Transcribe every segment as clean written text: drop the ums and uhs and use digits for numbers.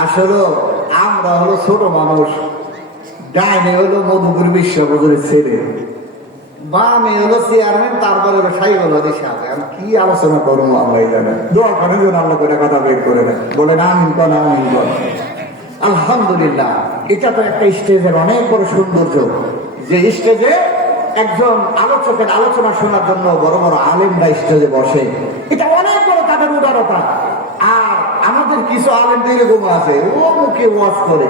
আসলে আমরা হলো ছোট মানুষ, ডাইনে হলো মধুপুর বিশ্ববজুরের ছেলে, বামে হলো চেয়ারম্যান, তারপরে হলো সাইবুল হাদিস সাহেব। আমি কি আলোচনা করবো আমরা জানেন, দোয়া করেন যেন আল্লাহ করে কথা বের করে দেন, বলেন আমিন কর আমিন কর। আলহামদুলিল্লাহ, এটা তো একটা স্টেজের অনেক বড় সৌন্দর্য, যে স্টেজে একজন আলোচকের আলোচনা শোনার জন্য বড় বড় আলেমরা স্টেজে বসে, এটা অনেক বড় তাদের উদারতা। আর আমাদের কিছু আলেমদের এরকম আছে, ও মুখে ওয়াজ করে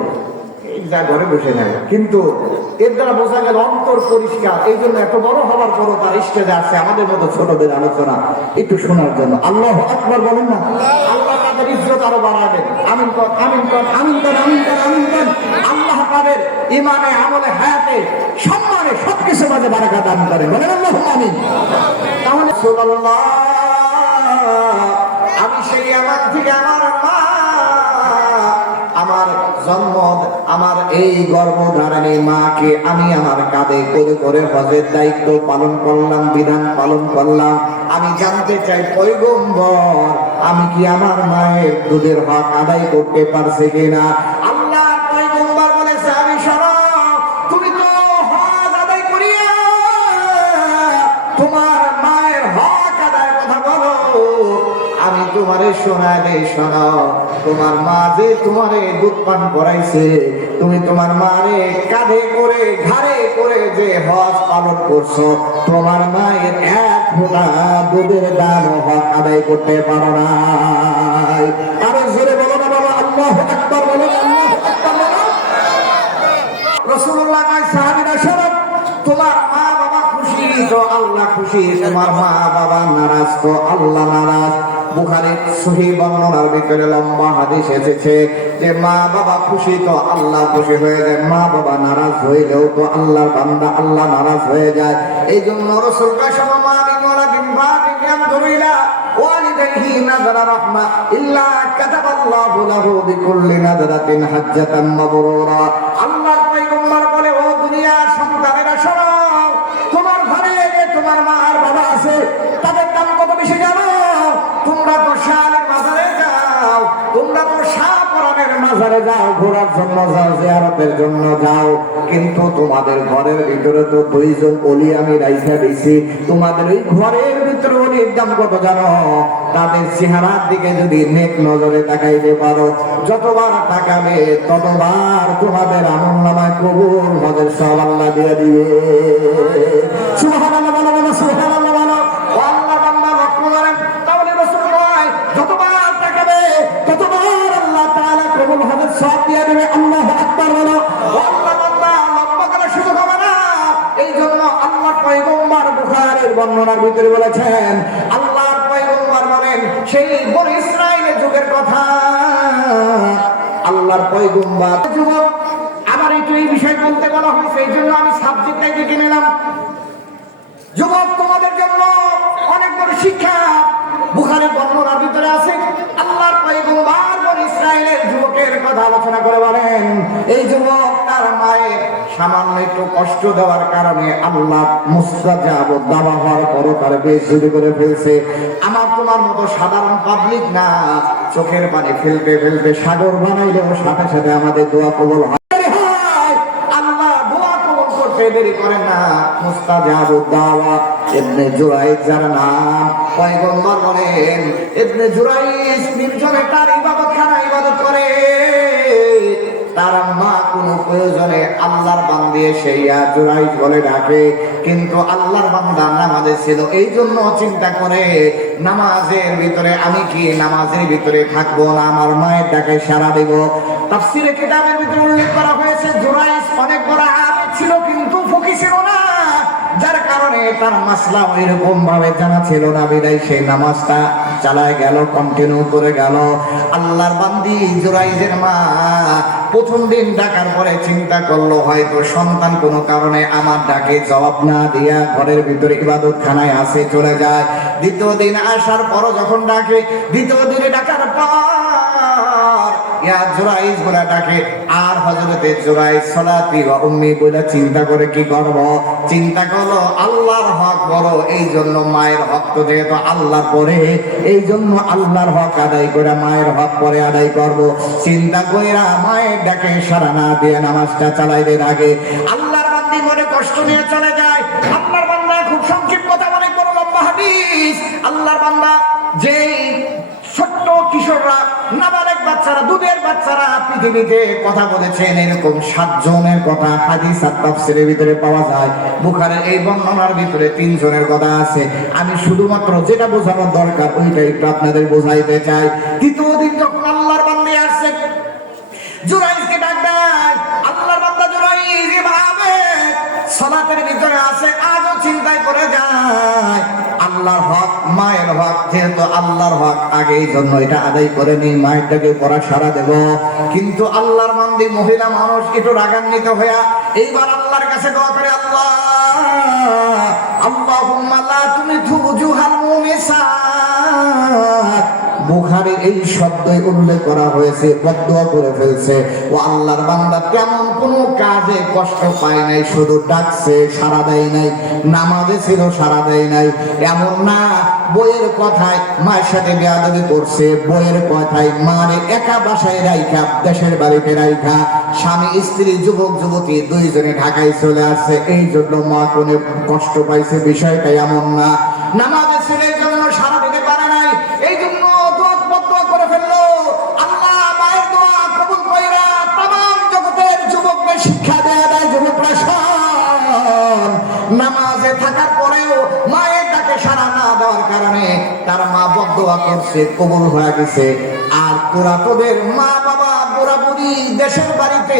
যা ঘরে বসে নেয়, কিন্তু এর দ্বারা বোঝা গেল অন্তর পরিষ্কার। এই জন্য এত বড় হওয়ার পরও তার স্টেজে আছে আমাদের মতো ছোটদের আলোচনা একটু শোনার জন্য। আল্লাহু আকবার বলেন না, আল্লাহ তাদের ইজ্জত আরো বাড়াবেন। আমিন কর আমিন কর আমিন কর আমিন কর আমিন কর। আল্লাহ তাদের ইমানে আমলে হায়াতে সম্মানে সবকিছু মাঝে বারাকাত দান করেন, বলেন আল্লাহু আমিন। তাহলে সুবহানাল্লাহ, আমি সেই আমার থেকে আমার মা, আমার জন্ম, আমার এই গর্ভধারণী মাকে আমি আমার কাঁধে করে করে হজের দায়িত্ব পালন করলাম, বিধান পালন করলাম। আমি জানতে চাই পয়গম্বর, আমি কি আমার মায়ের দুধের হক আদায় করতে পারছি কিনা? আল্লাহ পয়গম্বর বলেছে, আমি শোনো, তুমি তো হজ আদায় করিয়া তোমার মায়ের হক আদায়ের কথা বলো, আমি তোমারে শোনা দেই, শোনো, তোমার মা যে তোমারে দুধ পান করাইছে, তুমি তোমার মারে কাঁধে করে ঘাড়ে করে যে হজ পালন করছো, তোমার মায়ের এক ফোঁটা দুধের দাম হক আদায় করতে পারো না। আরো জোরে বলো না বাবা, আল্লাহু আকবার বলো, আল্লাহু আকবার বলো। রাসূলুল্লাহ কয়, সাহাবীরা শোনো, তোমার মা বাবা খুশি তো আল্লাহ খুশি, তোমার মা বাবা নারাজ তো আল্লাহ নারাজ। বুখারীর সহিহ বর্ণনার ভিতরে লম্বা হাদিস এসেছে যে মা বাবা খুশি তো আল্লাহ খুশি হয়ে যায়, মা বাবা নারাজ হইলেও তো আল্লাহর বান্দা আল্লাহ নারাজ হয়ে যায়। এই জন্য রাসূল কাশামা মা বিনওয়ালা বিনবাদি ইয়ামদুরিলা ওয়ালিদাইহি নাযরা রাহমা ইল্লা কাতাবাল্লাহু লাহু বিকুল্লি নাযরাতিন হাজ্জাতান মাবরুরা। আল্লাহর পয়গম্বর বলে, ও দুনিয়ার সন্তানেরা শোনো, তোমার ঘরে যে তোমার মা আর বাবা আছে, তাদের দাম কত বেশি জানো? তোমরা তো শালের বাজারে যাও, তোমরা তো শাহপরানের মাজারে যাও, ঘোরার জন্য যাও, জিয়ারতের জন্য যাও, কিন্তু তোমাদের ঘরের ভিতরে তো দুইজন ওলি আমি রাইখা দিয়েছি। তোমাদের ওই ঘরের ভিতরে ওলির দাম কত জানো? তাদের চেহারার দিকে যদি নেক নজরে তাকাইতে পারো, যতবার তাকাবে ততবার তোমাদের আমলনামায় কবুল হজের সওয়াব আল্লাহ দিয়ে দিবে। সুবহানাল্লাহ, বলো বলো সুবহানাল্লাহ বলো। আল্লাহ বান্দা লক্ষ্য করেন, তাহলে রাসূল কয় যতবার তাকাবে ততবার আল্লাহ তাআলা কবুল হজের সওয়াব দিয়ে দিবে। আল্লাহু আকবার বলো। আল্লাহ বান্দা লক্ষ্য করার সুযোগ হবে না। এই জন্য আল্লাহ পয়গম্বর বুখারীর বর্ণনার ভিতরে বলেছেন, আল্লাহর পয়গম্বর বলেন সেই বনি ইসরাইলের যুগের কথা। আল্লাহর পয়গম্বর যুবক, আমার একটু এই বিষয় বলতে বলা হয়েছে, এই জন্য আমি সাবজেক্টটাই দেখে নিলাম। যুবক, তোমাদের জন্য অনেক বড় শিক্ষা বুখারীর বর্ণনার ভিতরে আছে। আল্লাহর পয়গম্বর বনি ইসরাইলের যুবকের কথা আলোচনা করে বলেন, এই যুবক তার মায়ের সামান্য একটু কষ্ট দেওয়ার কারণে আল্লাহ মুস্তাজাব দাওয়া হওয়ার পরও তার বেইজ্জতি করে ফেলছে। আমার তোমার মতো সাধারণ পাবলিক না, চোখের পানি ফেলতে ফেলতে সাগর বানাইলেও সাথে সাথে আমাদের দোয়া কবুল হয়। আল্লাহ দোয়া কবুল করতে দেরি করেন না। মুস্তাজাবুদ দাওয়া ইবনে জুরাইজ যার নাম, পয়গম্বর বলেন ইবনে জুরাইজ নির্জনে তার ইবাদতখানা ইবাদত করে। তার মা কোনো প্রয়োজনে আল্লাহর বান্দা সেই জুরাইজ বলে ডাকে, কিন্তু আল্লাহর বান্দা নামাজে ছিল। এই জন্য চিন্তা করে, নামাজের ভিতরে আমি কি নামাজের ভিতরে থাকবো না, আমার মায়ের ডাকে সাড়া দেব। তাফসীরে কিতাবের ভিতরে উল্লেখ করা হয়েছে, জুরাইজ অনেক বড় আলেম ছিল কিন্তু ফকিহ ছিল না, যার কারণে তার মাসলা ওইরকম ভাবে জানা ছিল না, বিদায় সেই নামাজটা চালায় গেল, কন্টিনিউ করে গেল। আল্লাহর বান্দি জুরাইজের মা প্রথম দিন ডাকার পরে চিন্তা করলো, হয়তো সন্তান কোনো কারণে আমার ডাকে জবাব না দিয়া ঘরের ভিতরে ইবাদতখানায় আসে চলে যায়। দ্বিতীয় দিন আসার পরও যখন ডাকে, দ্বিতীয় দিনে ডাকার পর ইয়া জুরাইজ বলে ডাকে। আর হযরতে জুরাইজ সলাতি ওয়া উম্মি বলে চিন্তা করে কি করব, চিন্তা করলো আল্লাহর হক বড়, এই জন্য মায়ের হক তো যেহেতু আল্লাহর পরে, এই জন্য আল্লাহর হক আদায় করে মায়ের হক পরে আদায় করব। চিন্তা কইরা মায়ের ডাকে সাড়া না দিয়ে নামাজটা চালাইতে থাকে। আল্লাহর বান্দি মনে কষ্ট নিয়ে চলে যায়। আল্লাহর বান্দা খুব সংক্ষিপ্ত কথা মনে করো, লম্বা হাদিস। আল্লাহর বান্দা যে ছোট্ট কিশোররা, নাবালেগ বাচ্চারা, দুধের বাচ্চারা পৃথিবীতে কথা বলেছেন, এরকম 7 জনের কথা হাদিস আর তাফসীরের ভিতরে পাওয়া যায়। বুখারীর এই বর্ণনার ভিতরে 3 জনের কথা আছে। আমি শুধুমাত্র যেটা বোঝানোর দরকার ওইটা একটু আপনাদের বোঝাইতে চাই। তৃতীয় দিন যখন আল্লাহর বান্দা আসছে, জুরাইজকে ডাক দেয়। আল্লাহর বান্দা জুরাইজ ভাবে সালাতের ভিতরে আছে, আজও চিন্তায় করে যায় আল্লাহর হক মায়ের হক, যেহেতু আল্লাহর হক আগে এই জন্য এটা আদায় করে নি, মায়ের থেকে পড়া সারা দেব। কিন্তু আল্লাহর বান্দি মহিলা মানুষ একটু রাগান্বিত হইয়া এইবার আল্লাহর কাছে দোয়া করে, আল্লাহ আল্লাহুম্মা লা তুমিতু উজুহাল মুমিসাত। বুখারীর এই শব্দই উল্লেখ করা হয়েছে, বদদুয়া করে ফেলছে। ও আল্লাহর বান্দা তেমন কোনো কাজে কষ্ট পায় নাই, শুধু ডাকছে সাড়া দেয় নাই, নামাজে ছিল সাড়া দেয় নাই। এমন না বইয়ের কথায় মায়ের সাথে বেয়াদবি করছে, বইয়ের কথায় মারে একা বাসায় রাইখা, দেশের বাড়িতে রাইখা, স্বামী স্ত্রী যুবক যুবতী 2 জনে ঢাকায় চলে আসছে, এই জন্য মা কোনো কষ্ট পাইছে, বিষয়টা এমন না। নামাজে ছিল এই জন্য সাড়া দিতে পারে নাই, এই জন্য বদদুয়া করে ফেললো। আল্লাহ মায়ের দোয়া কবুল কইরা तमाम জগতের যুবকদের শিক্ষা দেয়া দেয়। যুবকরা শোন, নামাজে থাকার পরেও মায়ের ডাকে সাড়া না দেওয়ার কারণে তার মা বদদুয়া করছে, কবুল হয়ে গেছে। আর তোরা তোদের মা বাবা বুড়া বুড়ি দেশের বাড়িতে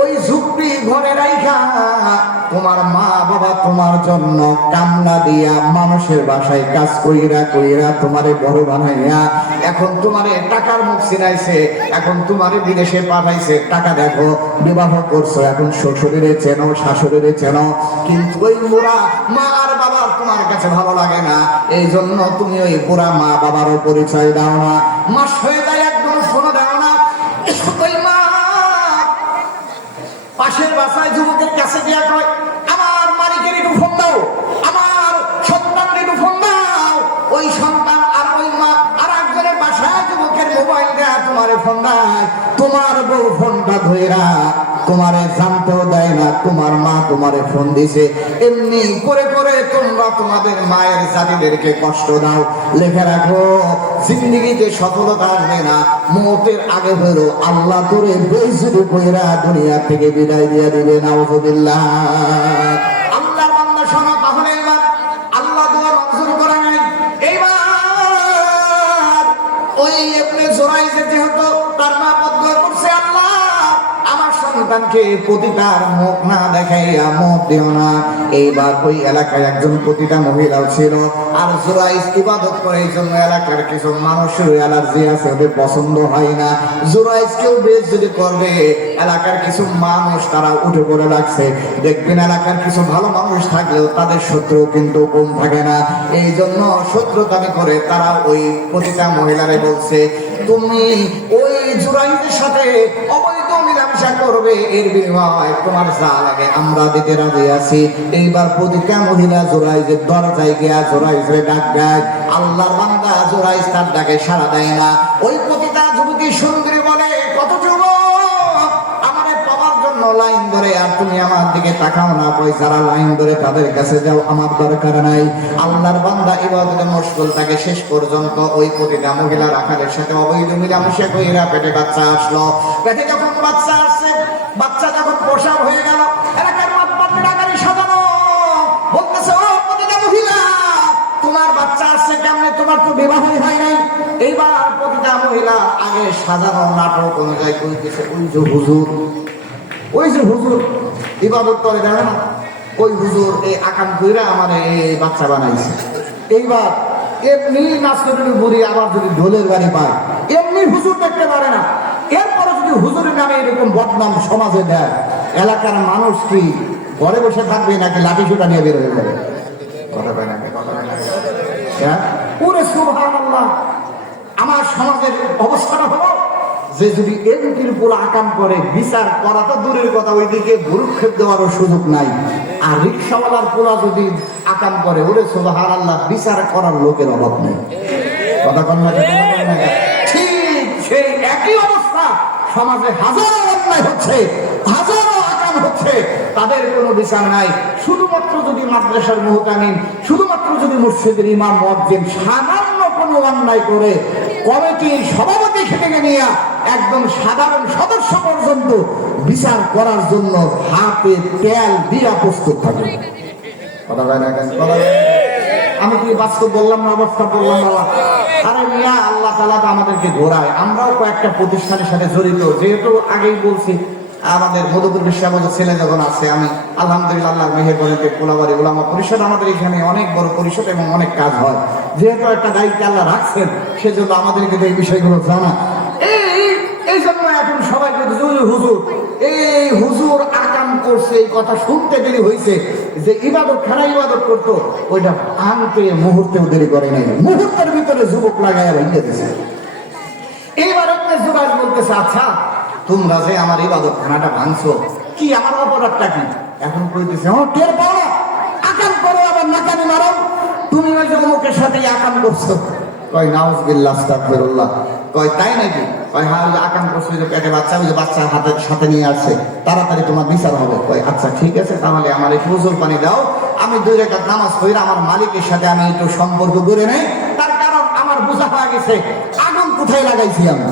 ওই ঝুপড়ি ঘরে রাইখা, তোমার মা বাবা তোমার জন্য কামলা দিয়া মানুষের বাসায় কাজ কইরা কইরা তোমারে বড় বানাইয়া এখন তোমারে টাকার মুখ চিনাইছে, এখন তোমারে বিদেশে পাঠাইছে, টাকা দেখো, বিবাহ করছো, এখন শ্বশুরে চেনো, শাশুড়িরে চেনো, কিন্তু ওই বুড়া মা আর বাবার তোমার কাছে ভালো লাগে না, এই জন্য তুমি ওই বুড়া মা বাবারও পরিচয় দাও না, মাস হয়ে যায় একদম ফোনও দাও না। ওই মা পাশের বাসায় যুবকের কাছে গিয়া কয়, আমার মালিকের একটু ফোন দাও, আমার সন্তানের একটু ফোন দাও। ওই সন্তান আর ওই মা আর একজনের বাসায় যুবকের মোবাইল দেয়া তোমার ফোন দেয়, তোমার বউ ফোনটা ধইরা তোমারে জানতেও দেয় না তোমার মা তোমারে ফোন দিছে। এমনি করে করে তোমরা তোমাদের মায়ের জাতিদেরকে কষ্ট দাও। লেখা রাখো, জিন্দেগিতে সফলতা আসবে না, মওতের আগে হলো আল্লাহ তোরে বেইজ্জতি কইরা দুনিয়া থেকে বিদায় দিয়ে দিবে। নাউযুবিল্লাহ। আল্লাহর বান্দা শোনো, তাহলে এবার আল্লাহ দোয়া মঞ্জুর করে নাই। এইবার ওই ইবনে জুরাইজ যেহেতু তার মা বদদুয়া করছে, আল্লাহ আমার সন্তানকে পতিতার মুখ না দেখাইয়া মুখ দিও না। এইবার ওই এলাকায় একজন পতিতা মহিলাও ছিল, আর জুরাইজ ইবাদত করে, এই জন্য এলাকার কিছু মানুষের অ্যালার্জি আছে, ওদের পছন্দ হয় না। জুরাইজ কেউ বেইজ্জতি করবে, এলাকার কিছু মানুষ তারা উঠে পড়ে লাগছে। দেখবেন এলাকার কিছু ভালো মানুষ থাকলেও তাদের শত্রু কিন্তু কম থাকে না, এই জন্য শত্রুতামি করে তারা ওই পতিতা মহিলারে বলছে, তুমি ওই জুরাইজের সাথে অবৈধ মিলামেশা করবে, এর বিনিময়ে তোমার যা লাগে আমরা দিতে রাজি আছি। এইবার পতিতা মহিলা জুরাইজের দরজায় গিয়া জুরাইজের ডাক দেয়। আল্লাহর বান্দা জুরাইজ তার ডাকে সাড়া দেয় না। ওই পতিতা যুবতী সুন্দরী বলে, কত যুবক আমারে পাওয়ার জন্য লাইন ধরে, আর তুমি আমার দিকে তাকাও না, কই যারা লাইন ধরে তাদের কাছে যাও, আমার দরকার নাই। আল্লাহর বান্দা ইবাদতে মশগুল থাকে। শেষ পর্যন্ত ওই পতিতা মহিলা রাখালের সাথে অবৈধ মিলামেশা কইরা পেটে বাচ্চা আসলো। পেটে যখন বাচ্চা আসছে, বাচ্চা যখন প্রসব হয়ে গেল, এলাকার মাতবর ডাকারি সাজানো বলতেছে, ও পতিতা মহিলা তোমার বাচ্চা আসছে কেমনে, তোমার তো বিবাহই হয় নাই। এইবার পতিতা মহিলা আগে সাজানো নাটক অনুযায়ী কইতেছে, ওই যে হুজুর, ওই যে হুজুর ইবাদত করে জানে না, ওই হুজুর এই আকাম কইরা আমার এই বাচ্চা বানাইছে। এইবার এমনি নাচতে বুড়ি আবার যদি ঢোলের গাড়ি পায়, এমনি হুজুর দেখতে পারে না, এরপরে যদি হুজুরের নামে এরকম বদনাম সমাজে দেয়, এলাকার মানুষ কি ঘরে বসে থাকবে নাকি লাঠি সুটা নিয়ে বের হয়ে যাবে? কথা বলে নাকি, কথা বলে নাকি? হ্যাঁ, পুরো সুবহানাল্লাহ। আমার সমাজের অবস্থাটা হলো যে যদি এমপির পোলা আকাম করে বিচার করা তো দূরের কথা, ওইদিকে ভুরুক্ষেপ দেওয়ারও সুযোগ নাই। আর রিক্সাওয়ালার পোলা যদি আকাম করে, ওরে সুবহানাল্লাহ, বিচার করার লোকের অভাব নেই। কথা কন না? ঠিক সেই একই অবস্থা সমাজে হাজারো অন্যায় হচ্ছে, হাজারো আকাম হচ্ছে, তাদের কোনো বিচার নাই। শুধুমাত্র যদি মাদ্রাসার মুহতামিম, শুধুমাত্র যদি মসজিদের ইমাম মুয়াজ্জিন সামান্য কোনো অন্যায় করে কমিটির সভাপতি থেকে নিয়ে একদম সাধারণ সদস্য পর্যন্ত বিচার করার জন্য হাতে তেল দিয়া প্রস্তুত থাকে। কথা বলে না কেন? আমি কি বাস্তব বললাম না অবস্থা বললাম বাবা? আরে মিয়া, আল্লাহ তাআলা তো আমাদেরকে ঘোরায়। আমরাও কয়েকটা প্রতিষ্ঠানের সাথে জড়িত, যেহেতু আগেই বলছি আমাদের মধুপুর বিশ্ববিদ্যালয়ের ছেলে যখন আছে, আমি আলহামদুলিল্লাহ আল্লাহর মেহেরবানিতে কোলাবাড়ি উলামা পরিষদ আমাদের এখানে অনেক বড় পরিষদ এবং অনেক কাজ হয়। যেহেতু একটা দায়িত্ব আল্লাহ রাখছেন, সেজন্য আমাদেরকে এই বিষয়গুলো জানা। এই জন্য এখন সবাই হুজুর, এই হুজুর আকাম করছে, এই কথা শুনতে দেরি হয়েছে। যে ইবাদত খানা ইবাদত করতো, ওইটা আনতে মুহূর্তেও দেরি করে নাই, মুহূর্তের ভিতরে যুবক লাগাইয়া ভেঙে দিয়েছে। এইবার আপনি জুবাইর বলতেছে, আচ্ছা তোমরা যে আমার ইবাদত খানাটা ভাঙছো, কি আমার অপরাধটা কি? এখন কইতেছে, টের পাও না, আকাম করো আবার নাকানি মারো, তুমি ওই যে অমুকের সাথে আকাম করছো। কয় নাউজুবিল্লাহ আস্তাগফিরুল্লাহ। কয় তাই নাকি? কয় হ্যাঁ, ওই যে আকাম করছো, যে পেটে বাচ্চা, ওই যে বাচ্চা হাতের সাথে নিয়ে আসছে, তাড়াতাড়ি তোমার বিচার হবে। কয় আচ্ছা ঠিক আছে, তাহলে আমার এই ফজর পানি দাও, আমি 2 রাকাত নামাজ পড়ে আমার মালিকের সাথে আমি একটু সম্পর্ক করে নেই। তার কারণ আমার বোঝা হয়ে গেছে আগুন কোথায় লাগাইছি আমি।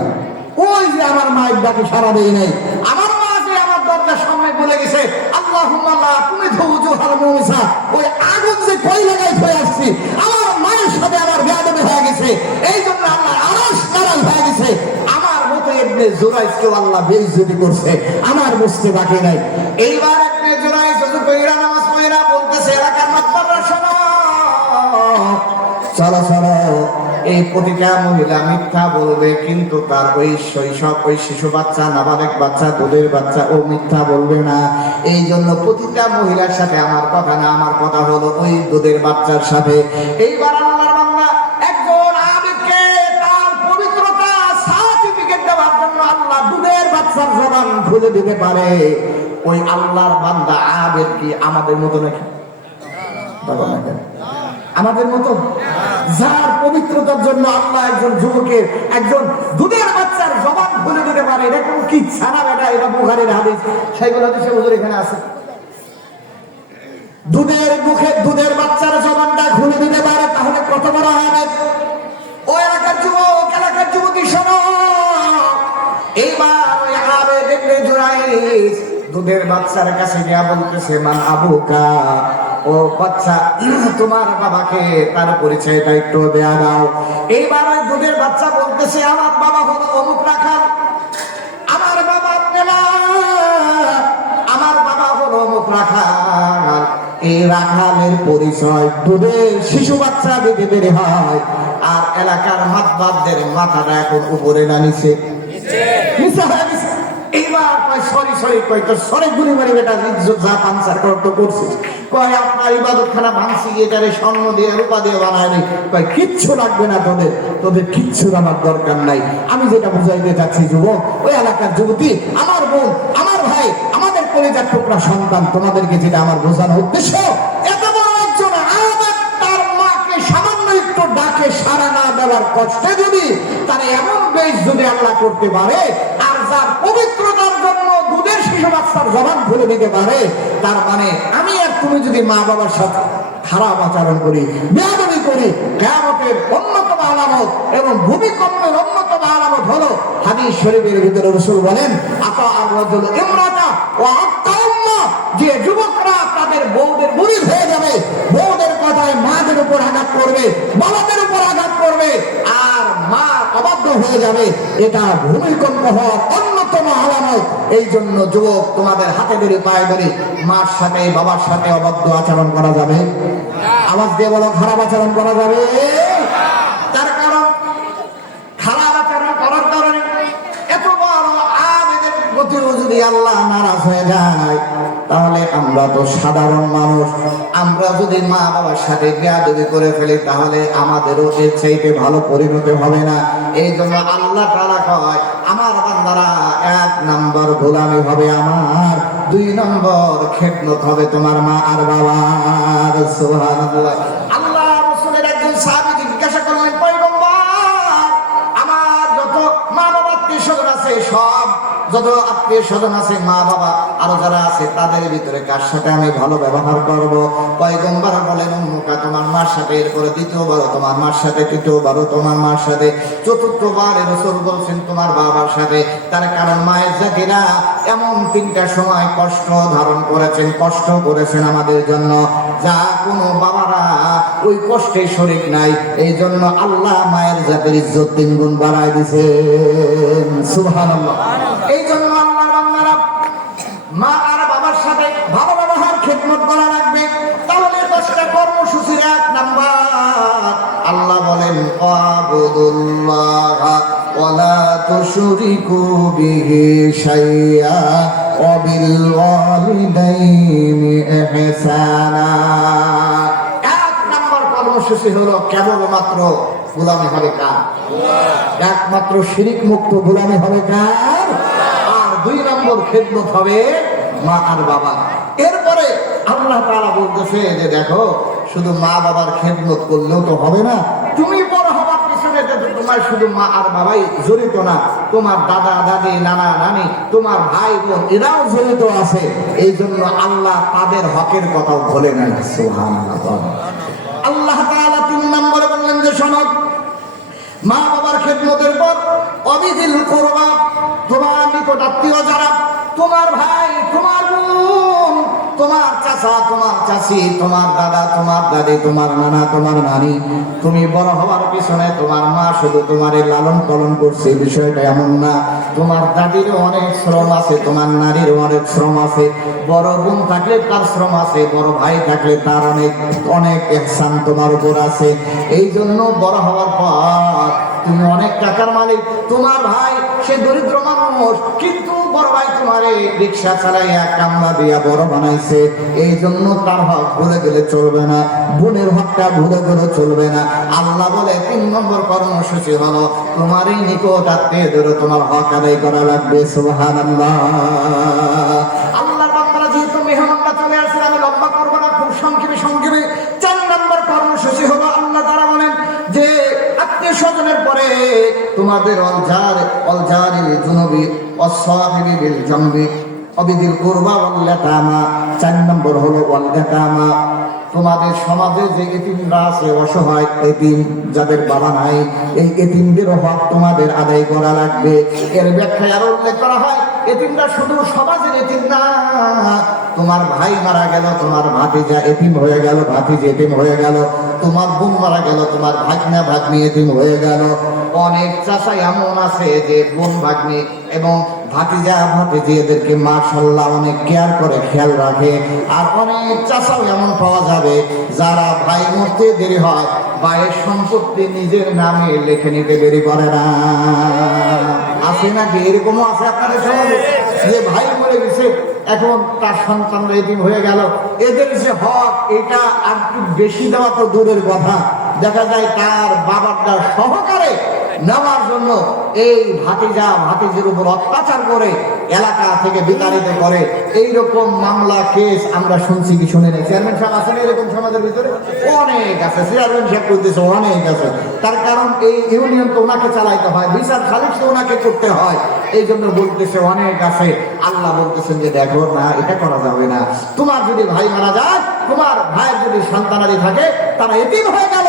ওই যে আমার মায়ের ডাকে সারা দেই নাই, আমার মা যে আমার দরজার সামনে বলে গেছে আল্লাহুম্মা লা তুমিথু ওয়াজহাল মুসা, ওই আগুন যে কই লাগাই হয়ে আসছি, আমার মায়ের সাথে আমার বেয়াদবি হয়ে গেছে, এই জন্য আল্লাহ আরশ নারাজ হয়ে গেছে। আমার মতো ইবনে জুরাইজকে আল্লাহ বেইজ্জতি করছে, আমার বুঝতে বাকি নাই। এইবার ইবনে জুরাইজ যখন কইরা নামাজ পড়া বলতেছে, এলাকার মাতবররা শোনো, চলো চলো, এই প্রতিটা মহিলা মিথ্যা বলবে, কিন্তু তার ওই শৈশব, ওই শিশু বাচ্চা, নাবালেক বাচ্চা, দুধের বাচ্চা, ও মিথ্যা বলবে না। এই জন্য প্রতিটা মহিলার সাথে আমার কথা না, আমার কথা হলো ওই দুধের বাচ্চার সাথে। এইবার আল্লাহর বান্দা একজন আবেগকে তার পবিত্রতা সার্টিফিকেট দেওয়ার জন্য আল্লাহ দুধের বাচ্চার জবান খুলে দিতে পারে। ওই আল্লাহর বান্দা আবেগ কি আমাদের মতো নাকি? আমাদের মতো? যার পবিত্রতার জন্য আল্লাহ একজন যুবকের, একজন দুধের বাচ্চার জবান খুলে দিতে পারে, এরকম কি ছাড়া বেটা? এটা বুখারীর হাদিস, সেইগুলো হাদিসে হুজুর এখানে আছে। দুধের মুখে দুধের বাচ্চার জবানটা খুলে দিতে পারে, তাহলে কত বড় হবে? ও এলাকার যুবক, এলাকার যুবতী শোনো, এইবার ওই আবেদ ইবনে জুরাইজ দুধের বাচ্চার কাছে গিয়া বলতেছে, মান আবুকা, ও বাচ্চা তোমার বাবাকে তার পরিচয়টা একটু দেয়া দাও। এইবার ওই দুধের বাচ্চা বলতেছে, আমার বাবা হলো অমুক রাখাল, আমার বাবা আমার বাবা হলো অমুক রাখাল। এই রাখালের পরিচয় দুধের শিশু বাচ্চা দিতে দেরি হয়, আর এলাকার মাতবারদের মাথাটা এখন উপরে না নিচে? নিচে হয়ে গেছে। এইবার কয় সরি সরি, কয় তোর সরি গুলি মারি বেটা, ইজ্জত যা পাঞ্চার করতে করছিস। কয় আপনার ইবাদত খানা ভাঙছি, এটারে স্বর্ণ দিয়ে রূপা দিয়ে বানায়নি। কয় কিচ্ছু লাগবে না তোদের, তোদের কিচ্ছুর আমার দরকার নাই। আমি যেটা বুঝাইতে চাচ্ছি যুবক, ওই এলাকার যুবতী, আমার বোন, আমার ভাই, আমাদের কলিজার টুকরা সন্তান, তোমাদেরকে যেটা আমার বোঝানোর উদ্দেশ্য, এত বড় একজন আবেদ তার মাকে সামান্য একটু ডাকে সাড়া না দেওয়ার কষ্টে যদি তার এমন বেইজ্জতি আল্লাহ করতে পারে, আর যার পবিত্রতার জন্য দুধের শিশু বাচ্চার জবান খুলে দিতে পারে, তার মানে আমি আর তুমি যদি মা বাবার সাথে খারাপ আচরণ করি, বেয়াদবি করি, কিয়ামতের অন্যতম আলামত এবং ভূমিকম্পের অন্যতম আলামত হলো হাদিস শরীফের ভিতরে রাসূল বলেন, আতা আর-রাজুল ইমরাতা ওয়া আত্তা উম্মা, যে যুবকরা তাদের বউদের মুরিদ হয়ে যাবে, বউদের কথায় মাদের উপর আঘাত করবে, বাবাদের উপর আঘাত করবে, আর মা অবাধ্য হয়ে যাবে, এটা ভূমিকম্প হওয়ার অন্যতম আলামত। এই জন্য যুবক, তোমাদের হাতে ধরে পায়ে ধরে মার সাথে বাবার সাথে অবাধ্য আচরণ করা যাবে? আওয়াজ দিয়ে বলো, খারাপ আচরণ করা যাবে? তার কারণ খারাপ আচরণ করার কারণে এত বড় আবেদের প্রতিও যদি আল্লাহ নারাজ হয়ে যায়, তাহলে আমরা তো সাধারণ মানুষ, আমরা যদি মা বাবার সাথে বেয়াদবি করে ফেলি, তাহলে আমাদেরও এর চাইতে ভালো পরিণতি হবে না। এই জন্য আল্লাহ তাআলা কয়, আমার বান্দা নম্বর গোলামি হবে আমার, 2 নম্বর খেদমত হবে তোমার মা আর বাবার। সুবহানাল্লাহ। আল্লাহ রাসূলের একজন সাহাবী জিজ্ঞাসা করলেন, পয়গম্বর, আমার যত মা বাবা আত্মীয় স্বজন আছে, সব যত আত্মীয় স্বজন আছে, মা বাবা আরো যারা আছে, তাদের ভিতরে কার সাথে আমি ভালো ব্যবহার করব? পয়গম্বর বলেন, উম্মুকা, তোমার মার সাথে, এরপরে দ্বিতীয়বার তোমার মার সাথে, তৃতীয়বার তোমার মার সাথে, চতুর্থবার রাসূল বলছেন তোমার বাবার সাথে। তার কারণ মায়ের জাতিরা এমন 3টা সময় কষ্ট ধারণ করেছেন, কষ্ট করেছেন আমাদের জন্য, যা কোনো বাবারা ওই কষ্টে শরীক নাই। এই জন্য আল্লাহ মায়ের জাতির ইজ্জত 3 গুণ বাড়ায় দিয়েছেন। সুবহানাল্লাহ। এই জন্য আল্লাহর বান্দারা মা আর বাবার সাথে ভালো ব্যবহার, খেদমত করা লাগবে। তাহলে 10টা কর্মসূচির 1 নাম্বার আল্লাহ বলেন, আবুদুল্লাহ ওয়ালা তুশরিকু বিহি শাইআ ওয়া বিল ওয়ালিদাইনি ইহসানা। 1 নাম্বার কর্মসূচি হলো কেবলমাত্র গোলামি হবে কার? একমাত্র শিরিক মুক্ত গোলামি হবে কার? আর 2 নম্বর খেদমত হবে মা আর বাবা। এরপরে আল্লাহ তাআলা বলতেছে যে দেখো, শুধু মা বাবার খেদমত করলেও তো হবে না, তুমি বড় হবার পিছনে তোমার শুধু মা আর বাবাই জড়িত না, তোমার দাদা দাদি, নানা নানি, তোমার ভাই বোন, এরাও জড়িত আছে। এই জন্য আল্লাহ তাদের হকের কথাও ভুলে নাই। সুবহানাল্লাহ। আল্লাহ তাআলা 3 নম্বরে বললেন যে শোনো, মা বাবার খেদমতের পর অবিদিল কুরবা, তোমার নিকট আত্মীয় যারা, তোমার ভাই, তোমার বোন, তোমার চাচা, তোমার চাচি, তোমার দাদা, তোমার দাদি, তোমার নানা, তোমার নানি, তুমি বড় হওয়ার পিছনে তোমার মা শুধু তোমারে লালন পালন করছে, বিষয়টা এমন না। তোমার দাদিরও অনেক শ্রম আছে, তোমার নারীরও অনেক শ্রম আছে, বড় বোন থাকলে তার শ্রম আছে, বড় ভাই থাকলে তার অনেক অনেক ইহসান তোমার উপর আছে। এই জন্য বড় হওয়ার পর তুমি অনেক টাকার মালিক, তোমার ভাই সে দরিদ্র মানুষ, কিন্তু বড় ভাই তোমারে রিক্সা চালাইয়া কামলা দিয়া বড় বানাইছে। এই জন্য তার হক ভুলে গেলে চলবে না, বোনের হকটা ভুলে গেলে চলবে না। আল্লাহ বলে 3 নম্বর কর্মসূচি হলো তোমার এই নিকট আত্মীয়দের তোমার হক আদায় করা লাগবে। সুবহানাল্লাহ। আল্লাহর বান্দারা যেহেতু মেহমানরা চলে আসছে, আমি লম্বা করবো না, খুব সংক্ষেপে 4 নম্বর কর্মসূচি হলো আল্লাহ তাআলা বলেন যে আত্মীয় স্বজনের পরে তোমাদের অলজারিল জুনুবি ওয়াসসাহিবি বিল জামবি অবিদিল কুরবা ওয়াল ইয়াতামা। 4 নম্বর হলো ওয়াল ইয়াতামা, তোমাদের সমাজে যে এতিমরা আছে, অসহায় এতিম যাদের বাবা নাই, এই এতিমদের হক তোমাদের আদায় করা লাগবে। এর ব্যাখ্যায় আরো উল্লেখ করা হয়, এতিমরা শুধু সমাজের এতিম না, তোমার ভাই মারা গেল, তোমার ভাতিজা এতিম হয়ে গেল, ভাতিজি এতিম হয়ে গেল, তোমার বোন মারা গেল, তোমার ভাগনা ভাগ্নি এতিম হয়ে গেল। অনেক চাচা এমন আছে যে বোন ভাগ্নি এবং ভাতিজা ভাতিজি এদেরকে মাশাআল্লাহ অনেক কেয়ার করে, খেয়াল রাখে। আর অনেক চাচাও এমন পাওয়া যাবে যারা ভাই মরতে দেরি হয়, ভাইয়ের সম্পত্তি নিজের নামে লিখে নিতে দেরি করে না। আছে নাকি? এরকমও আছে আপনাদের সমাজে, যে ভাই মরে গেছে, এখন তার সন্তানরা এতিম হয়ে গেল, এদের যে হক এটা আর একটু বেশি দেওয়া তো দূরের কথা, দেখা যায় তার বাবারটা সহকারে নেওয়ার জন্য এই ভাতিজা ভাতিজির উপর অত্যাচার করে, এলাকা থেকে বিতাড়িত করে। এইরকম মামলা কেস আমরা শুনছি কি শুনে নেই? চেয়ারম্যান সাহেব আছেন এরকম সমাজের ভিতরে? অনেক আছে। চেয়ারম্যান সাহেব করতেছে, অনেক আছে। তার কারণ এই ইউনিয়ন তো ওনাকে চালাইতে হয়, বিচার খালিজ তো ওনাকে করতে হয়। এই জন্য বলতেছে অনেক আছে। আল্লাহ বলতেছেন যে দেখো না, এটা করা যাবে না। তোমার যদি ভাই মারা যায়, তোমার ভাইয়ের যদি সন্তানাদি থাকে, তারা এতিম হয়ে গেল,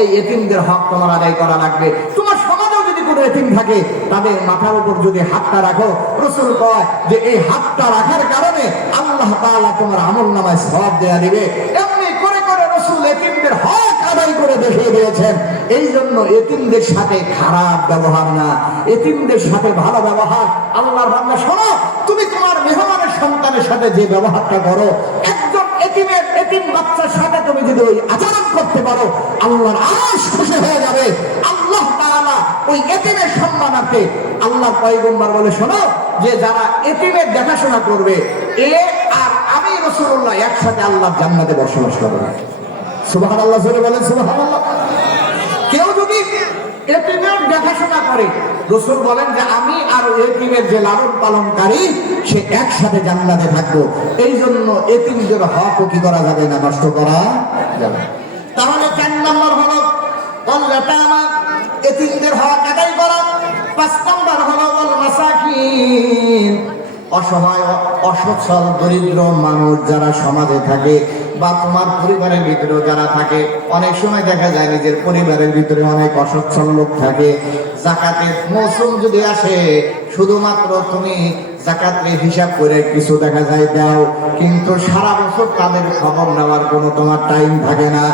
এই এতিমদের হক তোমার আদায় করা লাগবে। তোমার সমাজেও যদি কোনো এতিম থাকে, তাদের মাথার উপর যদি হাতটা রাখো, রাসূল কয় যে এই হাতটা রাখার কারণে আল্লাহ তাআলা তোমার আমলনামায় সওয়াব দেয়া দিবে। এমনি করে করে রাসূল এতিমদের হক আদায় করে দেখিয়ে দিয়েছেন। এই জন্য এতিমদের সাথে খারাপ ব্যবহার না, এতিমদের সাথে ভালো ব্যবহার। আল্লাহর বান্দা শোনো, তুমি তোমার মেহমানের সন্তানের সাথে যে ব্যবহারটা করো, একজন এতিম বাচ্চার সাথে তুমি যদি ওই আচরণ করতে পারো, আল্লাহর আরশ খুশি হয়ে যাবে। আল্লাহ তাআলা ওই এতিমের সম্মানার্থে আল্লাহর পয়গম্বর বলে শোনো, যে যারা এতিমের দেখাশোনা করবে, এ আর আমি রাসূলুল্লাহ একসাথে আল্লাহর জান্নাতে বসবাস করবে। সুবহানাল্লাহ, জোরে বলেন সুবহানাল্লাহ। কেউ যদি এতিমের দেখাশোনা করে। রাসূল বলেন যে আমি আর এতিমের যে লালন পালনকারী সে একসাথে জান্নাতে থাকবো। এই জন্য এতিমদের হকও কি করা যাবে না, নষ্ট করা যাবে। তাহলে 4 নম্বর হলো ওয়াল এতিমদের হক আদায় করা। 5 নম্বর হলো ওয়াল মাসাকিন, অসহায় অসচ্ছল দরিদ্র মানুষ যারা সমাজে থাকে বা তোমার পরিবারের ভিতরে যারা থাকে। অনেক সময় দেখা যায় নিজের পরিবারের ভিতরে অনেক অসচ্ছল লোক থাকে। যাকাতের মৌসুম যদি আসে শুধুমাত্র তুমি যাকাতের হিসাব করে কিছু দেখা যায় দাও, কিন্তু সারা বছর তাদের খবর নেওয়ার কোনো তোমার টাইম থাকে না।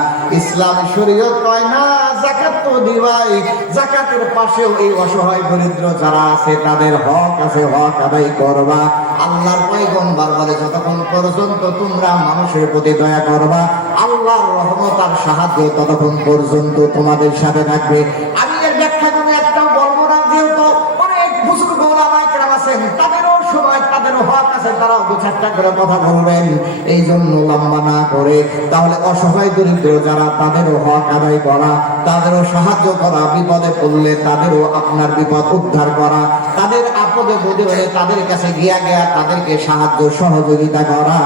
ইসলামী শরীয়ত কয় না যাকাত তো দিবাই, যাকাতের পাশেও এই অসহায় দরিদ্র যারা আছে তাদের হক আছে, হক আদায় করবা। আল্লাহর পয়গম্বর বলে যতক্ষণ পর্যন্ত তোমরা মানুষের প্রতি দয়া করবা আল্লাহর রহমত আর সাহায্য ততক্ষণ পর্যন্ত তোমাদের সাথে থাকবে। আমি এর ব্যাখ্যা করে একটাও বলবো না, যেহেতু অনেক বুজুর্গ ওলামায়ে কেরাম আছেন তাদেরও সময় তাদেরও হক আছে, তারাও 2-4টা করে কথা বলবেন। এই জন্য লম্বা না করে তাহলে অসহায় দরিদ্র যারা তাদেরও হক আদায় করা, তাদেরও সাহায্য করা, বিপদে পড়লে তাদেরও আপনার বিপদ উদ্ধার করা, তাদের আপদে বোধে হলে তাদের কাছে গিয়া তাদেরকে সাহায্য সহযোগিতা করা।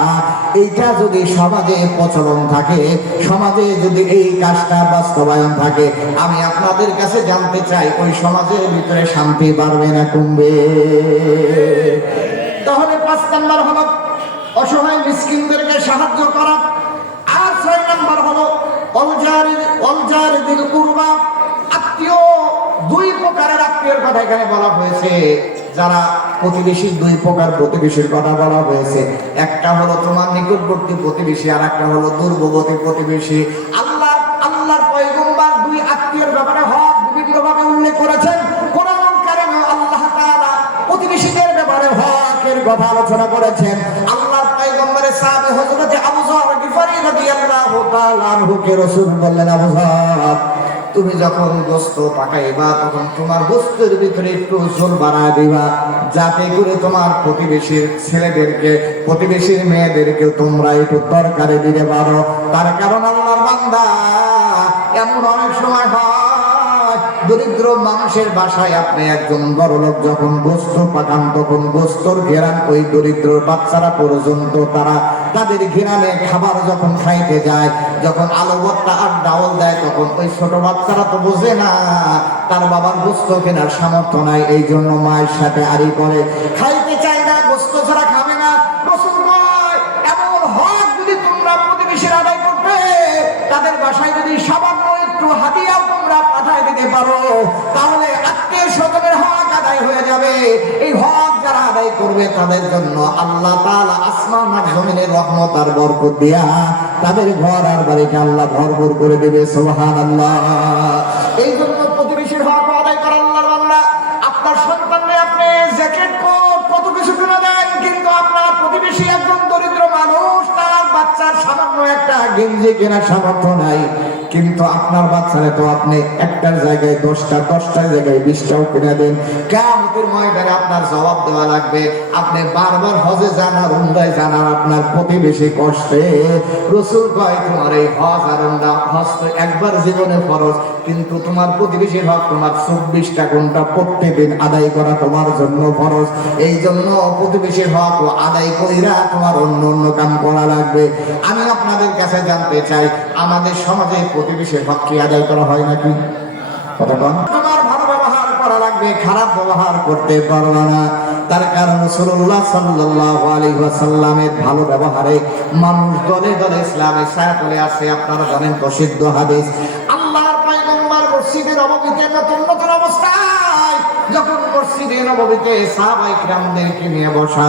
এইটা যদি সমাজে প্রচলন থাকে, সমাজে যদি এই কাজটা বাস্তবায়ন থাকে, আমি আপনাদের কাছে জানতে চাই ওই সমাজের ভিতরে শান্তি বাড়বে না কমবে? তাহলে 5 নম্বর হলো অসহায় মিসকিনদেরকে সাহায্য করা। আর 6 নম্বর হলো অলজারিল কুরবা, আত্মীয়। 2 প্রকারের আত্মীয়ের কথা এখানে বলা হয়েছে। যারা প্রতিবেশী, 2 প্রকার প্রতিবেশীর কথা বলা হয়েছে। একটা হলো তোমার নিকটবর্তী প্রতিবেশী, আর একটা হলো দূরবর্তী প্রতিবেশী। আল্লাহর পয়গম্বর 2 আত্মীয়ের ব্যাপারে হক বিভিন্নভাবে উল্লেখ করেছেন। কোরআনুল কারীমে আল্লাহ তাআলা প্রতিবেশীদের ব্যাপারে হকের কথা আলোচনা করেছেন। আল্লাহর পয়গম্বরের সাহাবী হযরত আবু যর গিফারী রাদিয়াল্লাহু তাআলা আনহুকে রাসূল বললেন, আবু যর তুমি যখন গোস্ত পাকাইবা তখন তোমার গোস্তের ভিতরে একটু ঝোল বাড়ায় দিবা, যাতে করে তোমার প্রতিবেশীর ছেলেদেরকে, প্রতিবেশীর মেয়েদেরকে তোমরা একটু তরকারি দিতে পারো। তার কারণ আল্লাহর বান্দা এমন অনেক সময় হয় দরিদ্র মানুষের বাসায় আপনি একজন বড় লোক যখন গোস্ত পাকান তখন গোস্তর ঘেরান ওই দরিদ্র বাচ্চারা পর্যন্ত তারা তাদের ঘেরানে খাবার যখন খাইতে যায়, যখন আলু ভর্তা আর ডাউল দেয় তখন ওই ছোট বাচ্চারা তো বোঝে না তার বাবার গোস্ত কেনার সামর্থ্য নাই, এই জন্য মায়ের সাথে আড়ি করে খাইতে চায় না, গোস্ত ছাড়া খাবে না। রাসূল বলেন এমন হক যদি তোমরা প্রতিবেশীর আদায় করবে, তাদের বাসায় যদি সামান্য একটু হাদিয়াও তোমরা পাঠায় দিতে পারো, তাহলে আত্মীয় স্বজনের হক আদায় হয়ে যাবে। এই হক যারা আদায় করবে তাদের জন্য আল্লাহ তাআলা আসমান আর জমিনের রহমত আর বরকত দিয়া তাদের ঘর আর বাড়িকে আল্লাহ ভরপুর করে দেবে। সুবহানাল্লাহ। এই জন্য প্রতিবেশীর হক আদায় করা। আল্লাহর বান্দা আপনার সন্তানকে আপনি জ্যাকেট কোট কত কিছু কিনে দেন, কিন্তু আপনার প্রতিবেশী একজন দরিদ্র মানুষ, তার বাচ্চার সামান্য একটা গেঞ্জি কেনার সামর্থ্য নাই, কিন্তু আপনার বাচ্চারে তো আপনি একটার জায়গায় 10টা, 10টার জায়গায় 20টাও কিনে দেন। কিয়ামতের ময়দানে আপনার জবাব দেওয়া লাগবে। আপনি বারবার হজে যান আর উমরায় যান আর আপনার প্রতিবেশী কষ্টে। রাসূল কয় তোমার এই হজ আর উমরা, হজ তো একবার জীবনে ফরজ, কিন্তু তোমার প্রতিবেশীর হক তোমার 24টা ঘন্টা প্রত্যেকদিন আদায় করা তোমার জন্য ফরজ। এই জন্য প্রতিবেশীর হক আদায় কইরা তোমার অন্য অন্য কাম করা লাগবে। আমি আপনাদের কাছে জানতে চাই আমাদের সমাজে প্রতিবেশীর হক কি আদায় করা হয় নাকি? তোমার ভালো ব্যবহার করা লাগবে, খারাপ ব্যবহার করতে পারবে না। তার কারণ রাসূলুল্লাহ সাল্লাল্লাহু আলাইহি ওয়াসাল্লামের ভালো ব্যবহারে মানুষ দলে দলে ইসলামের ছায়াতলে আসে। আপনারা জানেন প্রসিদ্ধ হাদিস, আল্লাহর পয়গম্বর মসজিদে নববীতে নতুন নতুন অবস্থায় যখন মসজিদে নববীতে সাহাবায়ে কিরামদেরকে নিয়ে বসা,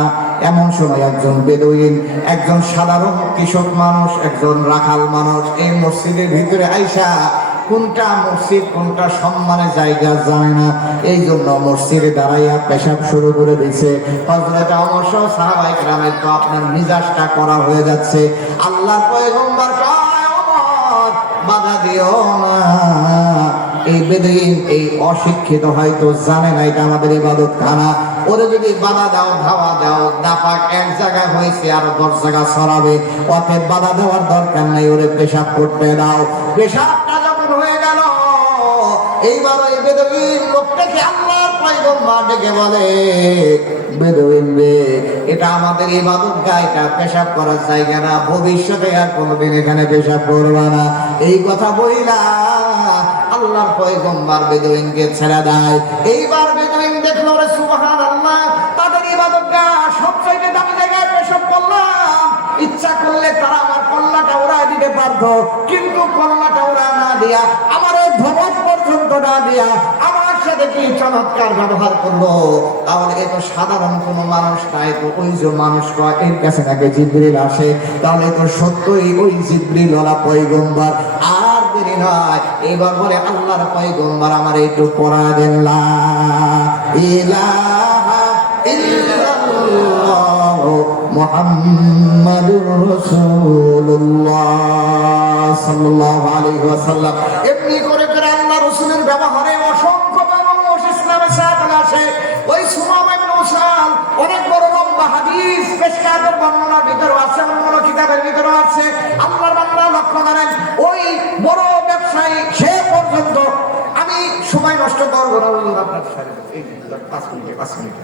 এমন সময় একজন বেদুইন, একজন সাধারণ কৃষক মানুষ, একজন রাখাল মানুষ এই মসজিদের ভিতরে আইসা কোনটা মসজিদ কোনটা সম্মানের জায়গা জানে না, এই জন্য মসজিদে দাঁড়াইয়া পেশাব শুরু করে দিয়েছে। হযরত ওমর সহ সাহাবায়ে কেরামের তো আপনার মিজাজটা করা হয়ে যাচ্ছে। আল্লাহর পয়গম্বর কয় ওমর বাধা দিও না, এই বেদুইন এই অশিক্ষিত হয়তো জানে না এটা আমাদের ইবাদত খানা, ওরে যদি বাধা দাও ধাওয়া দাও দাপাক এক জায়গায় হয়েছে আর 10 জায়গা ছড়াবে, অতএব বাধা দেওয়ার দরকার নাই, ওরে পেশাব করতে দাও। পেশাবটা যখন হয়ে গেল এইবার ওই ওই লোকটাকে আল্লাহর পয়গম্বর ডেকে বলে, বেদুইন রে, এটা আমাদের ইবাদত গাহ, এটা পেশাব করার জায়গা না, ভবিষ্যতে আর কোনোদিন এখানে পেশাব করবা না। এই কথা বইলা আল্লাহর পয়গম্বর বেদুইনকে ছেড়ে দেয়। এইবার বেদুইন দেখলো, রে সুবহানাল্লাহ, তাদের ইবাদত গাহ সবচেয়ে দামি জায়গায় পেশাব করলাম, ইচ্ছা করলে তারা আমার কল্লাটা উড়ায় দিতে পারতো, কিন্তু কল্লাটা উড়া না দিয়া, আমার এই ধমক পর্যন্ত না দিয়া আমার সাথে কি চমৎকার ব্যবহার করলো। তাহলে এ তো সাধারণ কোনো মানুষ না, এ তো ওই যে মানুষ কয় এর কাছে নাকি জিবরিল আসে, তাহলে তো সত্যই ওই জিবরিল ওলা পয়গম্বর। আর দেরি নয়, এবার বলে আল্লাহর পয়গম্বর আমার একটু পড়া দেন, লা ইলাহা ইল্লাল্লাহ মুহাম্মাদুর রাসূলুল্লাহ সাল্লাল্লাহু আলাইহি ওয়াসাল্লাম। এমনি করে করে আল্লাহ রাসূলের ব্যবহারে অসংখ্য মানুষ ইসলামের সাথে আসে। ওই সুমামা ইবনে উসাল অনেক বড় লম্বা হাদিস পেশকারের বর্ণনার ভিতরে আছে, অন্য কিতাবের ভিতরে আছে। আল্লাহর বান্দা লক্ষ্য করেন, ওই বড় ব্যবসায়ী সে পর্যন্ত, আমি সময় নষ্ট করব না, আপনার এই 5 মিনিট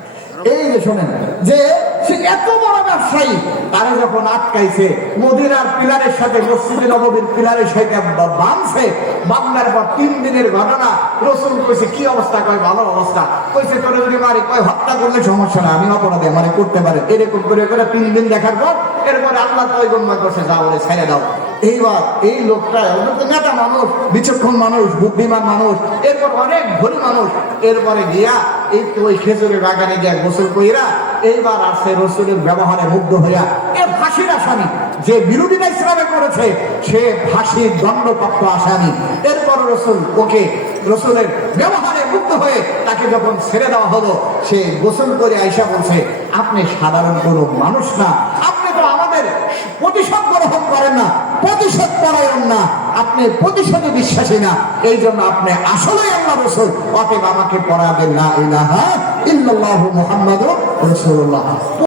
এই যে শোনেন, যে সে এত বড় ব্যবসায়ী, তারা যখন আটকাইছে মদিনার পিলারের সাথে, মসজিদে নববীর পিলারের সাথে বাঁধছে, বাংলার পর 3 দিনের ঘটনা। রাসূল কইছে কি অবস্থা? কয় ভালো অবস্থা। কইছে তোরে যদি মারি, কয় হত্যা করলে সমস্যা না, আমি অপরাধে মানে করতে পারে। এরকম করে করে 3 দিন দেখার পর এরপরে আল্লাহ পয়গম্বর করছে, যাও ওরে ছেড়ে দাও। এইবার এই লোকটা নেতা মানুষ, বিচক্ষণ মানুষ, বুদ্ধিমান মানুষ, এরপর অনেক ধনী মানুষ, এরপরে গিয়া এই ওই খেজুরের বাগানে গিয়া গোসল কইরা এইবার আসে রসুলের ব্যবহারে মুগ্ধ হইয়া, এ ফাঁসির আসামি, যে বিরোধিতা ইসলামে করেছে সে ফাঁসির দণ্ডপ্রাপ্ত আসামি। এরপর রসুল ওকে রসুলের ব্যবহারে মুগ্ধ হয়ে তাকে যখন ছেড়ে দেওয়া হলো, সে গোসল করে আইসা বলছে, আপনি সাধারণ কোনো মানুষ না, আপনি তো আমাদের প্রতিশোধ গ্রহণ করেন না, প্রতিশোধ পরায়ণ না, আপনি প্রতিশোধে বিশ্বাসী না, এই জন্য আপনি আসলেই আল্লাহ রাসূল, অতএব আমাকে পড়াবেন লা ইলাহা ইল্লাল্লাহু মুহাম্মাদুর রাসূলুল্লাহ।